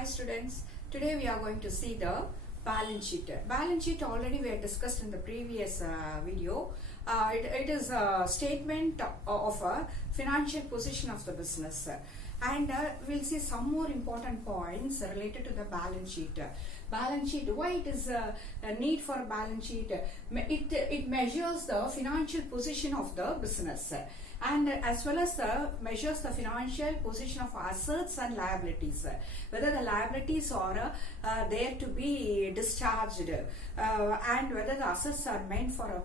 Hi students, today we are going to see the balance sheet. Balance sheet already we had discussed in the previous video. It is a statement of a financial position of the business. And we'll see some more important points related to the balance sheet. Balance sheet, why it is a need for a balance sheet? It measures the financial position of the business, and as well as measures the financial position of assets and liabilities, whether the liabilities are there to be discharged, and whether the assets are meant for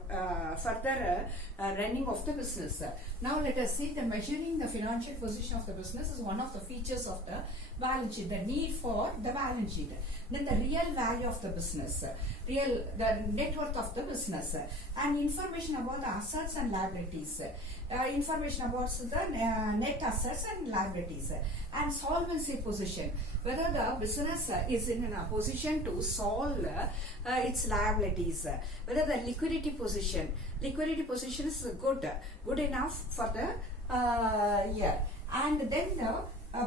further running of the business. Now let us see, the measuring the financial position of the business is one of the features of the balance sheet, the need for the balance sheet. Then the real value of the business, the net worth of the business, and information about the assets and liabilities, information about the net assets and liabilities, and solvency position, whether the business is in a position to solve its liabilities, whether the liquidity position is good enough for the year, and then the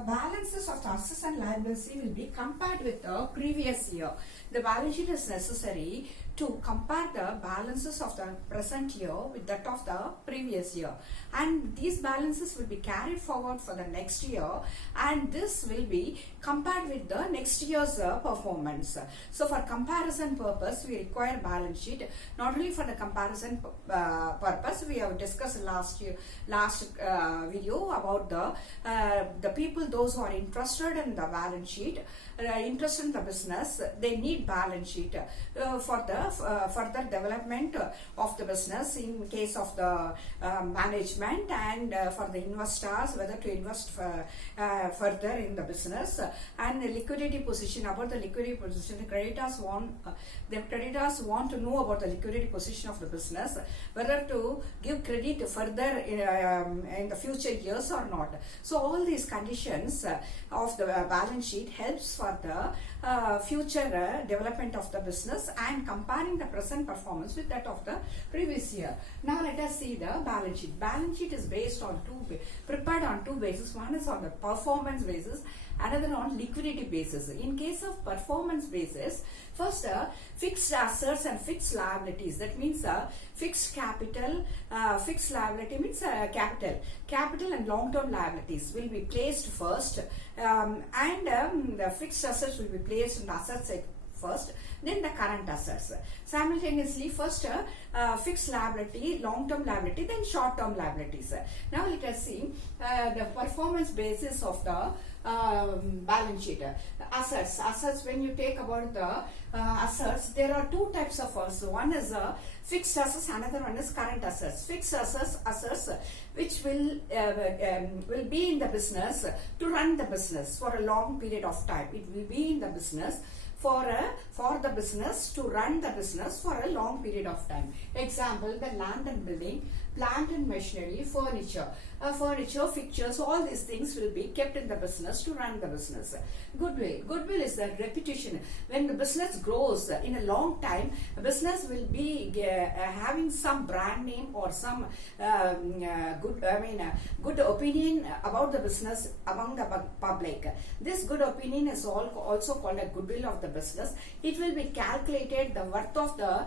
balances of the assets and liabilities will be compared with the previous year. The balance sheet is necessary to compare the balances of the present year with that of the previous year, and these balances will be carried forward for the next year, and this will be compared with the next year's performance. So for comparison purpose we require balance sheet. Not only for the comparison purpose, we have discussed last video about the people, those who are interested in the balance sheet, interested in the business, they need balance sheet for the further development of the business in case of the management, and for the investors, whether to invest further in the business, and the liquidity position. About the liquidity position, the creditors want to know about the liquidity position of the business, whether to give credit further in the future years or not. So all these conditions of the balance sheet helps for the future development of the business and comparing the present performance with that of the previous year. Now let us see the balance sheet. Balance sheet is based on prepared on two bases. One is on the performance basis, another on liquidity basis. In case of performance basis, first fixed assets and fixed liabilities, that means fixed capital, fixed liability means capital and long-term liabilities will be placed first, and the fixed assets will be placed in the asset side first, then the current assets. Simultaneously, first fixed liability, long-term liability, then short-term liabilities. Now let us see the performance basis of the balance sheet. Assets, when you take about the assets, there are two types of assets. One is fixed assets, another one is current assets. Fixed assets which will be in the business to run the business for a long period of time. It will be in the business for the business to run the business for a long period of time. Example, the land and building, plant and machinery, furniture, fixtures, all these things will be kept in the business to run the business. Goodwill is the reputation. When the business grows in a long time, a business will be having some brand name or some good opinion about the business among the public. This good opinion is also called a goodwill of the business. It will be calculated, the worth of the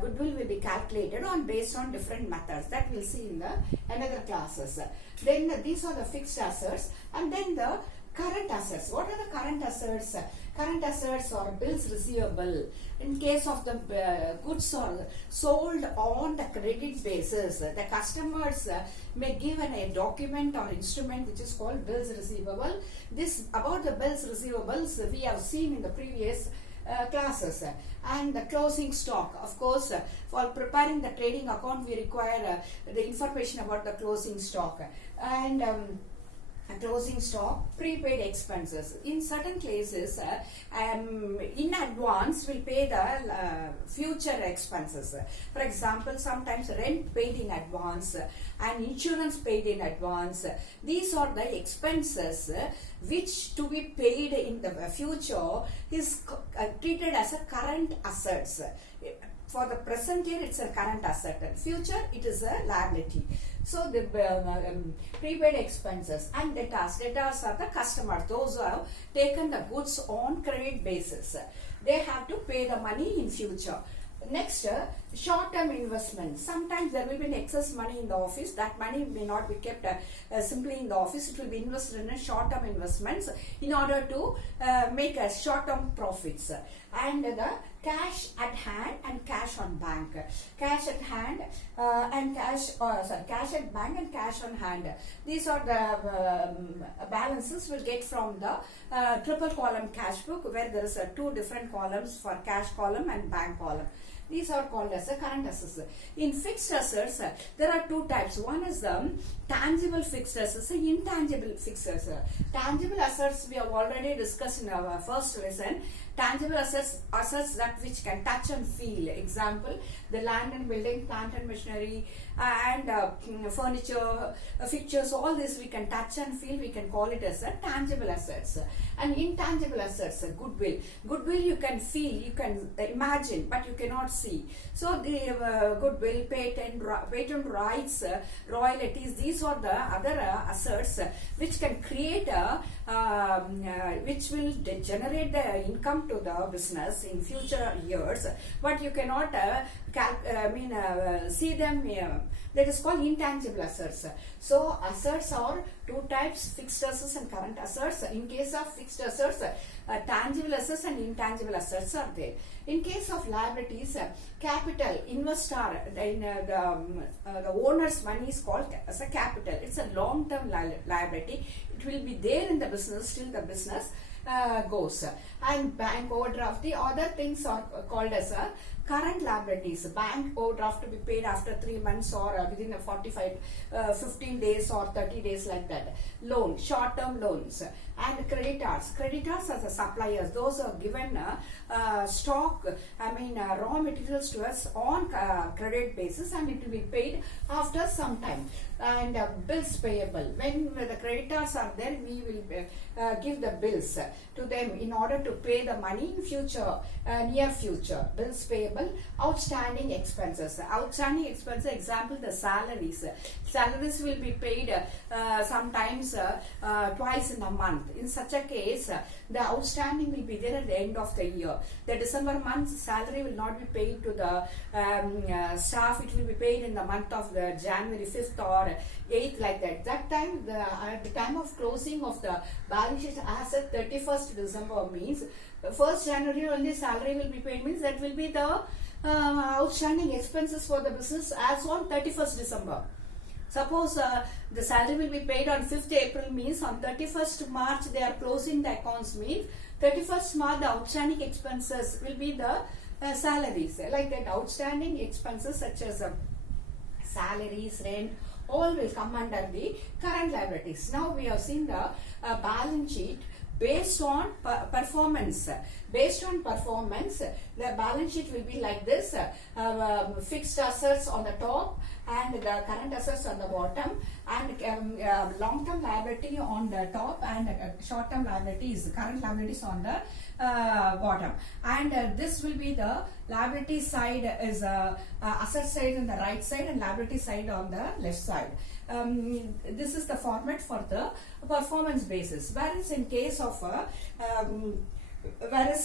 goodwill will be calculated based on different methods that we'll see in the another classes. Then these are the fixed assets, and then the current assets. What are the current assets? Current assets are bills receivable. In case of the goods are sold on the credit basis, the customers may give a document or instrument which is called bills receivable. This about the bills receivables we have seen in the previous classes. And the closing stock, of course, for preparing the trading account we require the information about the closing stock, and closing stock, prepaid expenses. In certain cases, in advance we'll pay the future expenses. For example, sometimes rent paid in advance and insurance paid in advance. These are the expenses which to be paid in the future is treated as a current assets. For the present year, it's a current asset, and future it is a liability. So the prepaid expenses and debtors. Debtors are the customers, those who have taken the goods on credit basis. They have to pay the money in future. Next, short-term investment. Sometimes there will be an excess money in the office. That money may not be kept simply in the office. It will be invested in short-term investments in order to make short-term profits. And the cash at hand and cash on bank. Cash at hand and cash at bank and cash on hand. These are the balances we'll get from the triple column cash book, where there is two different columns for cash column and bank column. These are called as a current assets. In fixed assets, there are two types. One is the tangible fixed assets and intangible fixed assets. Tangible assets we have already discussed in our first lesson. Tangible assets that which can touch and feel. Example, the land and building, plant and machinery, and furniture, fixtures, all this we can touch and feel. We can call it as a tangible assets. And intangible assets, goodwill. Goodwill you can feel, you can imagine, but you cannot see. So the goodwill, patent rights, royalties, these are the other assets which can create which will generate the income to the business in future years, but you cannot see them. That is called intangible assets. So assets are two types: fixed assets and current assets. In case of fixed assets, tangible assets and intangible assets are there. In case of liabilities, capital, investor, the owner's money is called as a capital. It's a long-term liability. It will be there in the business till the business goes. And bank overdraft, the other things are called as a current liabilities. Bank overdraft to be paid after 3 months or within a 15 days or 30 days, like that. Loan, short-term loans. And creditors. Creditors are the suppliers. Those are given stock, raw materials to us on credit basis, and it will be paid after some time. And bills payable. When the creditors are there, we will give the bills to them in order to pay the money in future, near future. Bills payable. Outstanding expenses. Outstanding expenses, example, the salaries. Salaries will be paid sometimes twice in a month. In such a case, the outstanding will be there at the end of the year. The December month salary will not be paid to the staff. It will be paid in the month of the January 5th or 8th, like that. That time, at the time of closing of the balance sheet as at 31st December means 1st January only salary will be paid, means that will be the outstanding expenses for the business as on 31st December. Suppose the salary will be paid on 5th April, means on 31st March they are closing the accounts, means 31st March the outstanding expenses will be the salaries. Like that, outstanding expenses such as salaries, rent, all will come under the current liabilities. Now we have seen the balance sheet based on performance. Based on performance, the balance sheet will be like this: fixed assets on the top and the current assets on the bottom, and long-term liability on the top, and short-term liabilities, current liabilities on the bottom. And this will be the liability side is asset side on the right side and liability side on the left side. This is the format for the performance basis. Whereas in case of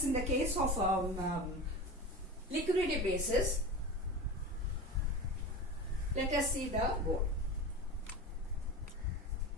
in the case of liquidity basis, let us see the board.